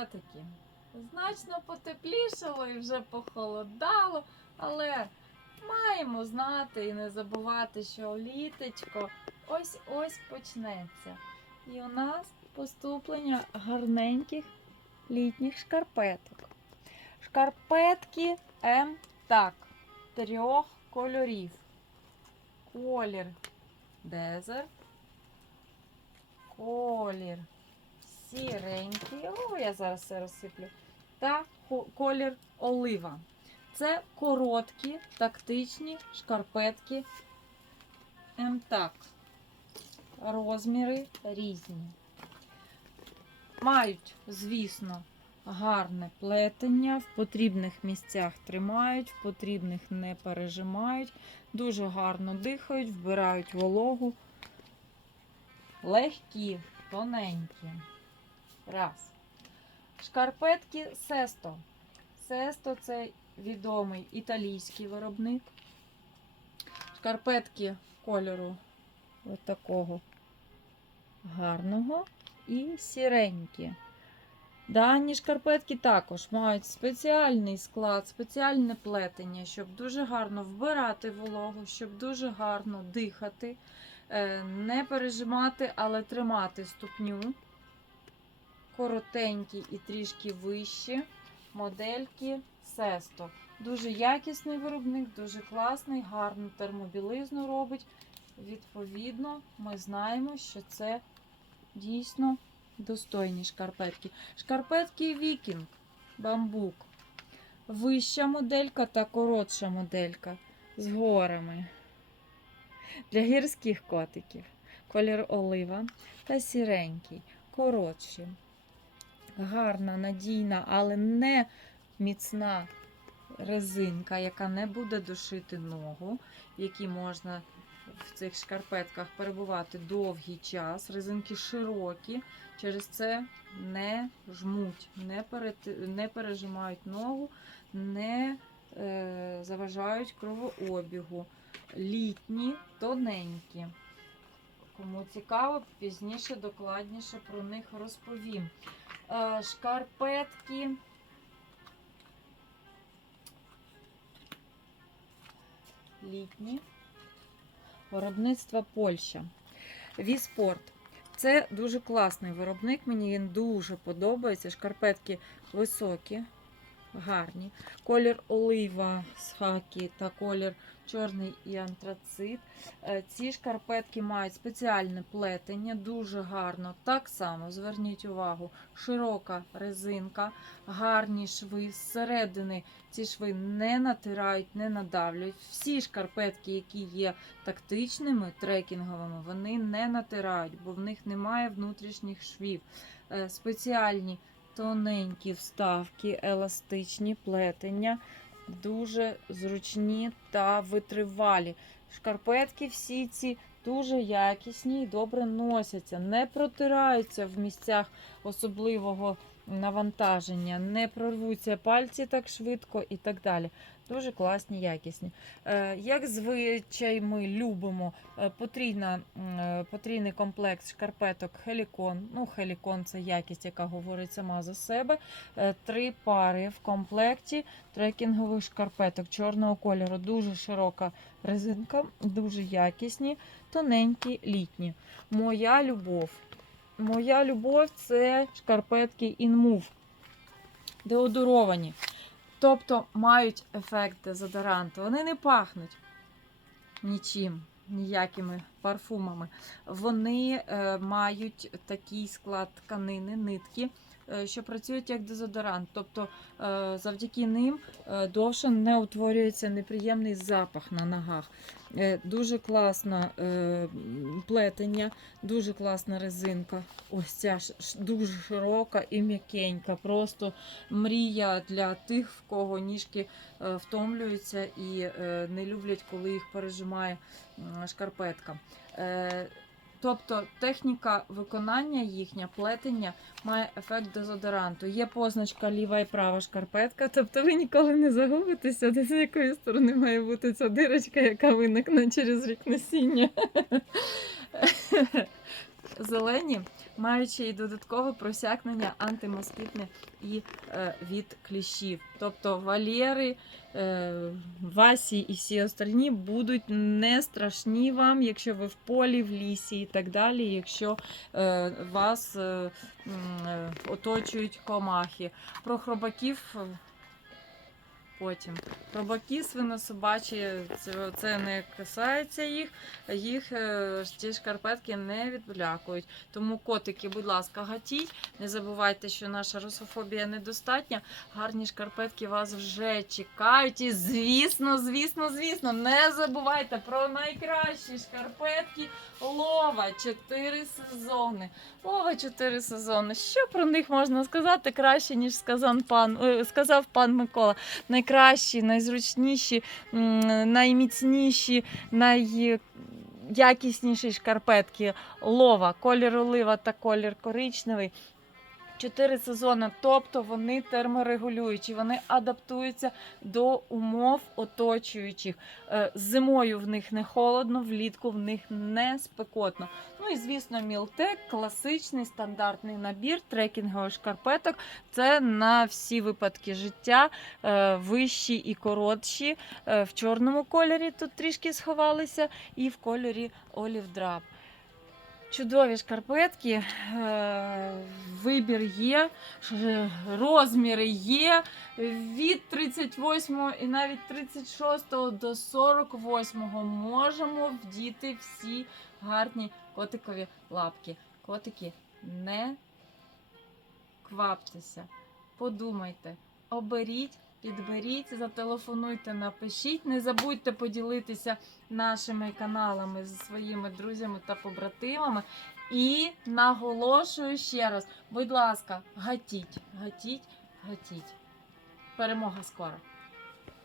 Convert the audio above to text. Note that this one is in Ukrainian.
котики. Значно потеплішало і вже похолодало, але маємо знати і не забувати, що літечко ось-ось почнеться. І у нас поступлення гарненьких літніх шкарпеток. Шкарпетки М так, трьох кольорів. Колір дезерт, колір сіренький. О, я зараз все розсиплю. Та колір олива. Це короткі тактичні шкарпетки МТАК. Розміри різні. Мають, звісно, гарне плетення, в потрібних місцях тримають, в потрібних не пережимають, дуже гарно дихають, вбирають вологу. Легкі, тоненькі. Раз. Шкарпетки Сесто. Сесто це відомий італійський виробник. Шкарпетки кольору от такого гарного і сіренькі. Дані шкарпетки також мають спеціальний склад, спеціальне плетення, щоб дуже гарно вбирати вологу, щоб дуже гарно дихати, е, не пережимати, але тримати ступню. Коротенькі і трішки вищі модельки Сесто. Дуже якісний виробник, дуже класний, гарну термобілизну робить. Відповідно, ми знаємо, що це дійсно достойні шкарпетки. Шкарпетки Вікінг, бамбук. Вища моделька та коротша моделька з горами. Для гірських котиків. Колір олива та сіренький, коротші. Гарна, надійна, але не міцна резинка, яка не буде душити ногу, в якій можна в цих шкарпетках перебувати довгий час. Резинки широкі, через це не жмуть, не, не пережимають ногу, не е... заважають кровообігу. Літні, тоненькі. Кому цікаво, пізніше докладніше про них розповім. Е, Шкарпетки. Літні. Виробництва Польща. Віспорт. Це дуже класний виробник, мені він дуже подобається. Шкарпетки високі, гарні. Колір олива з хакі та колір чорний і антрацит. Е, Ці шкарпетки мають спеціальне плетення, дуже гарно. Так само зверніть увагу, широка резинка, гарні шви. Зсередини ці шви не натирають, не надавлюють. Всі шкарпетки, які є тактичними, трекінговими, вони не натирають, бо в них немає внутрішніх швів. Е, Спеціальні тоненькі вставки, еластичні плетення, дуже зручні та витривалі. Шкарпетки всі ці дуже якісні і добре носяться, не протираються в місцях особливого навантаження, не прорвуться пальці так швидко і так далі. Дуже класні, якісні. Е, Як звичай ми любимо е, потрійна, е, потрійний комплект шкарпеток Хелікон. Ну, Хелікон це якість, яка говорить сама за себе. Три пари в комплекті трекінгових шкарпеток чорного кольору. Дуже широка резинка, дуже якісні, тоненькі, літні. Моя любов. Моя любов це шкарпетки InMove. Деодоровані. Тобто мають ефект дезодоранту. Вони не пахнуть нічим, ніякими парфумами. Вони е, мають такий склад тканини, нитки, е, що працюють як дезодорант. Тобто е, завдяки ним довше не утворюється неприємний запах на ногах. Дуже класне плетення, дуже класна резинка. Ось ця ж- дуже широка і м'якенька. Просто мрія для тих, в кого ніжки втомлюються і не люблять, коли їх пережимає шкарпетка. Е, Тобто техніка виконання їхня, плетення має ефект дезодоранту. Є позначка ліва і права шкарпетка, тобто ви ніколи не загубитеся, де з якої сторони має бути ця дирочка, яка виникне через рік носіння. Зелені, маючи і додаткове просякнення антимоскітне і е, від кліщів. Тобто валєри, е, васі і всі остальні будуть не страшні вам, якщо ви в полі, в лісі і так далі, якщо е, вас е, е, оточують комахи. Про хробаків. е, Потім хробаки свинособачі, це, це не касається їх, їх е, ті шкарпетки не відлякують. Тому котики, будь ласка, гатіть. Не забувайте, що наша русофобія недостатня. Гарні шкарпетки вас вже чекають. І звісно, звісно, звісно, не забувайте про найкращі шкарпетки Лова. Чотири сезони. Лова чотири сезони. Що про них можна сказати краще, ніж сказав пан, е, сказав пан Микола? Найкращі, найзручніші, найміцніші, найякісніші шкарпетки лова, колір олива та колір коричневий. Чотири сезони, тобто вони терморегулюючі, вони адаптуються до умов оточуючих. Е, Зимою в них не холодно, влітку в них не спекотно. Ну і звісно, мілтек, класичний стандартний набір трекінгових шкарпеток. Це на всі випадки життя, е, вищі і коротші. Е, В чорному кольорі тут трішки сховалися, і в кольорі Drab. Чудові шкарпетки, е, вибір є, розміри є від 38 і навіть 36 до 48 можемо вдіти всі гарні котикові лапки. Котики, не кваптеся, подумайте, оберіть, підберіть, зателефонуйте, напишіть. Не забудьте поділитися нашими каналами зі своїми друзями та побратимами. І наголошую ще раз, будь ласка, гатіть, гатіть, гатіть. Перемога скоро!